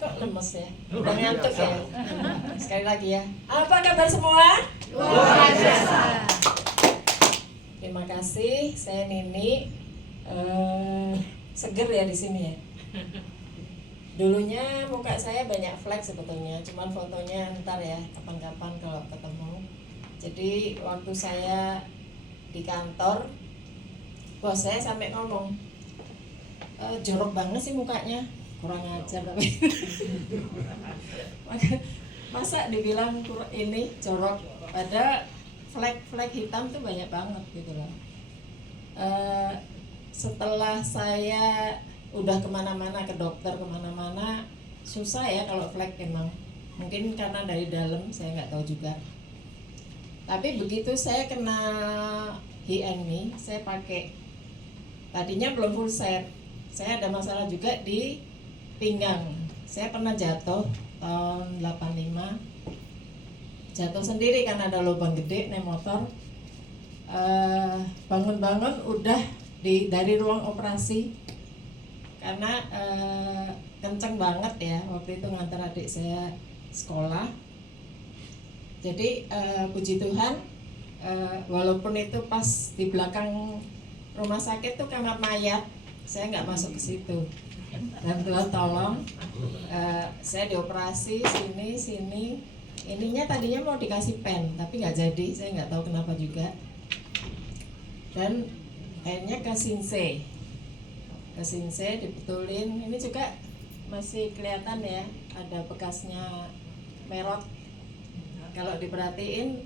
Kok lemes ya? Udah ngantuk ya? Sekali lagi ya. Apa kabar semua? Luar biasa. Terima kasih. Saya Nini. Seger ya di sini ya. Dulunya muka saya banyak flek sebetulnya, cuman fotonya ntar ya, kapan-kapan kalau ketemu. Jadi waktu saya di kantor, bos saya sampai ngomong, jorok banget sih mukanya, kurang ajar tapi. Masa dibilang ini jorok, ada flek-flek hitam tuh banyak banget gitu loh. Setelah saya udah kemana-mana, ke dokter kemana-mana, susah ya kalau flek emang. Mungkin karena dari dalam, saya nggak tahu juga. Tapi begitu saya kena HNMI, saya pakai, tadinya belum full set. Saya ada masalah juga di pinggang. Saya pernah jatuh tahun 85. Jatuh sendiri karena ada lubang gede naik motor. Bangun-bangun udah dari ruang operasi karena kenceng banget ya waktu itu ngantar adik saya sekolah. Jadi puji Tuhan, walaupun itu pas di belakang rumah sakit tuh kamar mayat, saya nggak masuk ke situ. Dan Tuhan tolong, saya dioperasi sini. Ininya tadinya mau dikasih pen, tapi nggak jadi. Saya nggak tahu kenapa juga. Dan akhirnya ke Sinse dibetulin. Ini juga masih kelihatan ya, ada bekasnya merot. Kalau diperhatiin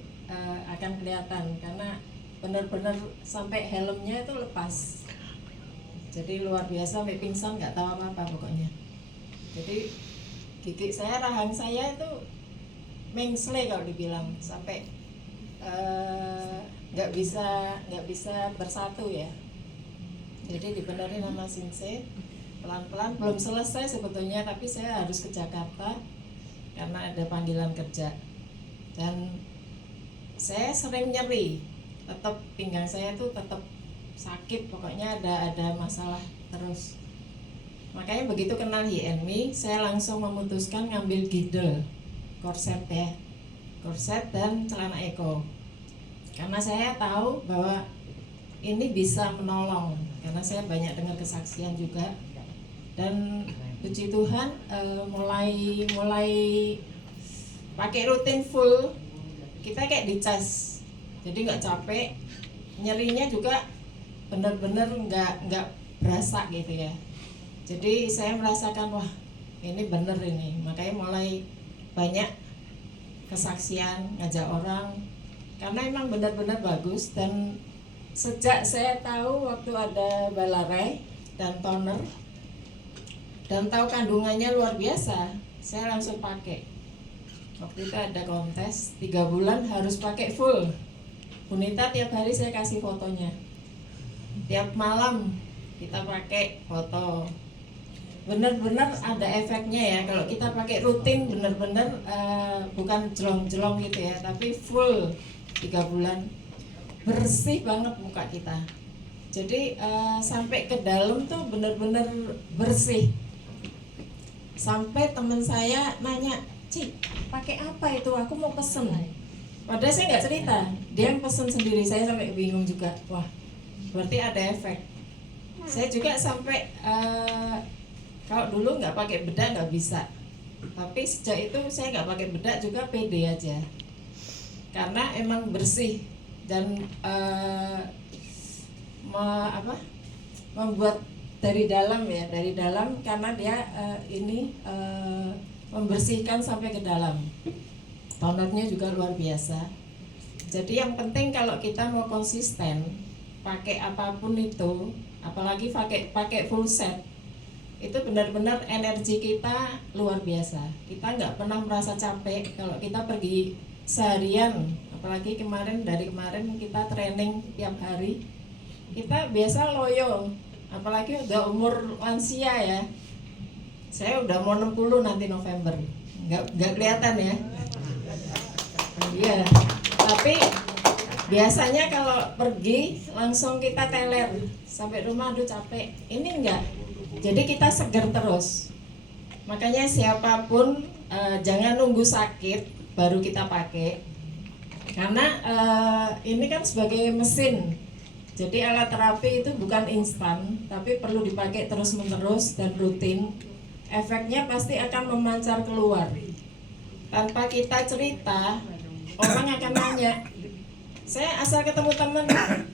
akan kelihatan karena benar-benar sampai helmnya itu lepas. Jadi luar biasa, sampai pingsan, nggak tahu apa-apa pokoknya. Jadi gigi saya, rahang saya itu mengsle kalau dibilang, sampai nggak bisa bersatu ya. Jadi dibenerin sama Sinse pelan-pelan, belum selesai sebetulnya, tapi saya harus ke Jakarta karena ada panggilan kerja. Dan saya sering nyeri, tetap pinggang saya tuh tetap sakit, pokoknya ada masalah terus. Makanya begitu kenal HNMI, saya langsung memutuskan ngambil gidel, korset ya, korset dan celana eko. Karena saya tahu bahwa ini bisa menolong, karena saya banyak dengar kesaksian juga. Dan puji Tuhan, mulai pakai rutin full, kita kayak dicas, jadi nggak capek, nyerinya juga benar-benar nggak berasa gitu ya. Jadi saya merasakan wah ini bener ini, makanya mulai banyak kesaksian, ngajak orang, karena emang benar-benar bagus. Dan sejak saya tahu waktu ada Balare dan toner dan tahu kandungannya luar biasa, saya langsung pakai. Waktu itu ada kontes 3 bulan harus pakai full. Bunita tiap hari saya kasih fotonya, tiap malam kita pakai foto. Benar-benar ada efeknya ya kalau kita pakai rutin, benar-benar bukan jelong-jelong gitu ya, tapi full 3 bulan bersih banget muka kita. Jadi sampai ke dalam tuh benar-benar bersih. Sampai teman saya nanya, "Cik, pakai apa itu? Aku mau pesen." Padahal saya nggak cerita, dia yang pesen sendiri. Saya sampai bingung juga. Wah, berarti ada efek. Saya juga sampai kalau dulu nggak pakai bedak nggak bisa, tapi sejak itu saya nggak pakai bedak juga pede aja, karena emang bersih dan membuat dari dalam ya, dari dalam, karena dia membersihkan sampai ke dalam. Tonernya juga luar biasa. Jadi yang penting kalau kita mau konsisten pakai apapun itu, apalagi pakai full set, itu benar-benar energi kita luar biasa. Kita nggak pernah merasa capek kalau kita pergi seharian. Apalagi dari kemarin kita training tiap hari, kita biasa loyo, apalagi udah umur lansia ya. Saya udah mau 60 nanti November, nggak kelihatan ya. Iya, tapi biasanya kalau pergi langsung kita teler sampai rumah, aduh capek. Ini enggak, jadi kita seger terus. Makanya siapapun jangan nunggu sakit baru kita pakai, karena ini kan sebagai mesin. Jadi alat terapi itu bukan instan, tapi perlu dipakai terus-menerus dan rutin. Efeknya pasti akan memancar keluar. Tanpa kita cerita, orang akan nanya. Saya asal ketemu teman,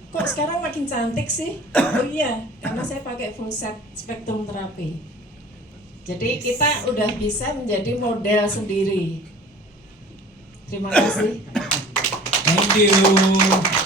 kok sekarang makin cantik sih? Oh iya, karena saya pakai full set spektrum terapi. Jadi kita udah bisa menjadi model sendiri. Terima kasih. Thank you.